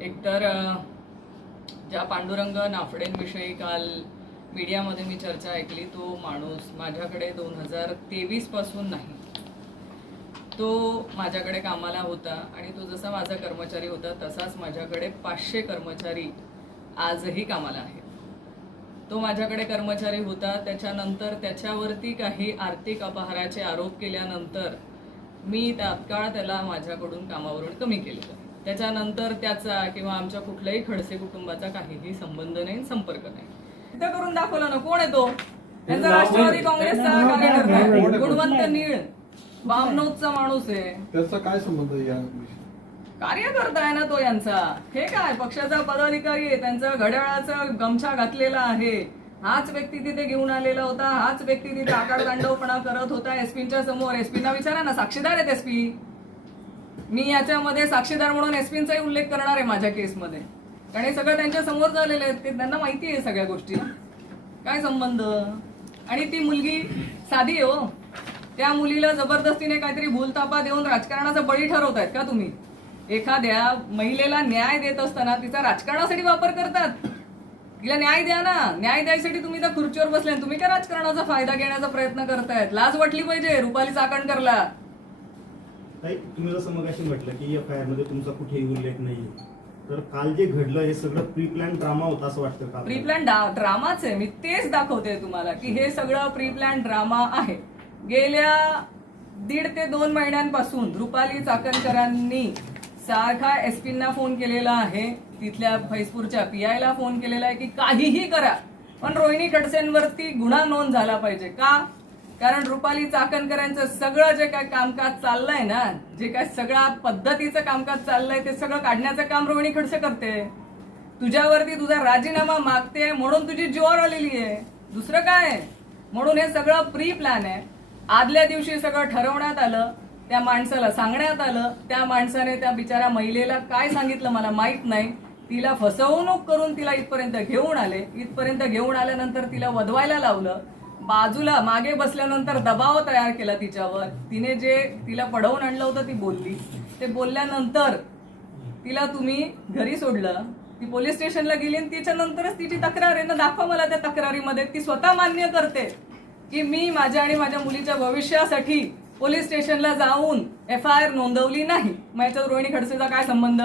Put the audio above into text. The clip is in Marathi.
एकतर ज्या पांडुरंग नाफडेंविषयी काल मीडियामध्ये मी चर्चा ऐकली तो माणूस माझ्याकडे दोन हजार तेवीसपासून नाही. तो माझ्याकडे कामाला होता आणि तो जसा माझा कर्मचारी होता तसाच माझ्याकडे पाचशे कर्मचारी आजही कामाला आहेत. तो माझ्याकडे कर्मचारी होता. त्याच्यानंतर त्याच्यावरती काही आर्थिक अपहाराचे आरोप केल्यानंतर मी तात्काळ त्याला माझ्याकडून कामावरून कमी केलेलं त्याच्यानंतर त्याचा किंवा आमच्या कुठल्याही खडसे कुटुंबाचा काहीही संबंध नाही संपर्क नाही. सिद्ध करून दाखवलं ना कोण आहे तो? त्यांचा राष्ट्रवादी काँग्रेसचा कार्यकर्ता. गुणवंत नीळ. बामनोदचा माणूस आहे. त्याचा काय संबंध आहे या? कार्यकर्ता आहे ना तो यांचा. हे काय? पक्षाचा पदाधिकारी आहे त्यांचा घड्याळाचा गमछा घातलेला आहे. हाच व्यक्ती तिथे घेऊन आलेला होता हाच व्यक्ती तिथे आकारतांडवपणा करत होता एसपींच्या समोर. एसपींना विचारा ना साक्षीदार आहेत एसपी मी याच्यामध्ये साक्षीदार म्हणून एसपींचाही उल्लेख करणार आहे माझ्या केसमध्ये. कारण हे सगळं त्यांच्यासमोर झालेलं आहे ते त्यांना माहिती आहे सगळ्या गोष्टी. काय संबंध? आणि ती मुलगी साधी आहे हो. त्या मुलीला जबरदस्तीने काहीतरी भूलतापा देऊन राजकारणाचा बळी ठरवतायत का तुम्ही? एखाद्या महिलेला न्याय देत असताना तिचा राजकारणासाठी वापर करतात. तिला न्याय द्या ना. न्याय द्यायसाठी तुम्ही त्या खुर्चीवर बसले आणि तुम्ही काय राजकारणाचा फायदा घेण्याचा प्रयत्न करतायत. लाज वाटली पाहिजे रुपाली चाकणकरला. तुम्ही जसं मग म्हटलं की एफ आय आरमध्ये तुमचा कुठेही उल्लेख नाहीये. तर काल जे घडलं हे सगळं प्री प्लॅन ड्रामा होता असं वाटतं का? प्री प्लॅन ड्रामाच आहे. मी तेच दाखवते तुम्हाला की हे सगळं प्री प्लॅन ड्रामा आहे. गेल्या दीड ते दोन महिन्यांपासून रुपाली चाकणकरांनी सारखा एसपींना फोन केलेला आहे. तिथल्या फैजपूरच्या पीआयला फोन केलेला आहे की काहीही करा. पण रोहिणी खडसेंवरती गुन्हा नोंद झाला पाहिजे का? कारण रुपाली चाकणकरांचं सगळं जे काय कामकाज चाललंय ना जे काय सगळ्या पद्धतीचं कामकाज चाललंय ते सगळं काढण्याचं काम रोहिणी खडसे करते. तुझ्यावरती तुझा राजीनामा मागते म्हणून तुझी जीवावर आलेली आहे. दुसरं काय? आहे? म्हणून हे सगळं प्री प्लॅन आहे. आदल्या दिवशी सगळं ठरवण्यात आलं. त्या माणसाला सांगण्यात आलं त्या माणसाने त्या बिचाऱ्या महिलेला काय सांगितलं मला माहीत नाही. तिला फसवणूक करून तिला इथपर्यंत घेऊन आले. इथपर्यंत घेऊन आल्यानंतर तिला वधवायला लावलं. बाजूला मागे बसल्यानंतर दबाव तयार केला तिच्यावर. तिने जे तिला पडवून आणलं होतं ती बोलली. ते बोलल्यानंतर तिला तुम्ही घरी सोडलं. ती पोलीस स्टेशनला गेली आणि तिच्यानंतरच तिची तक्रार आहे. ना दाखवा मला त्या तक्रारीमध्ये. ती स्वतः मान्य करते की मी माझ्या आणि माझ्या मुलीच्या भविष्यासाठी पोलीस स्टेशनला जाऊन एफ आय आर नोंदवली नाही. मग याच्यात रोहिणी खडसेचा काय संबंध?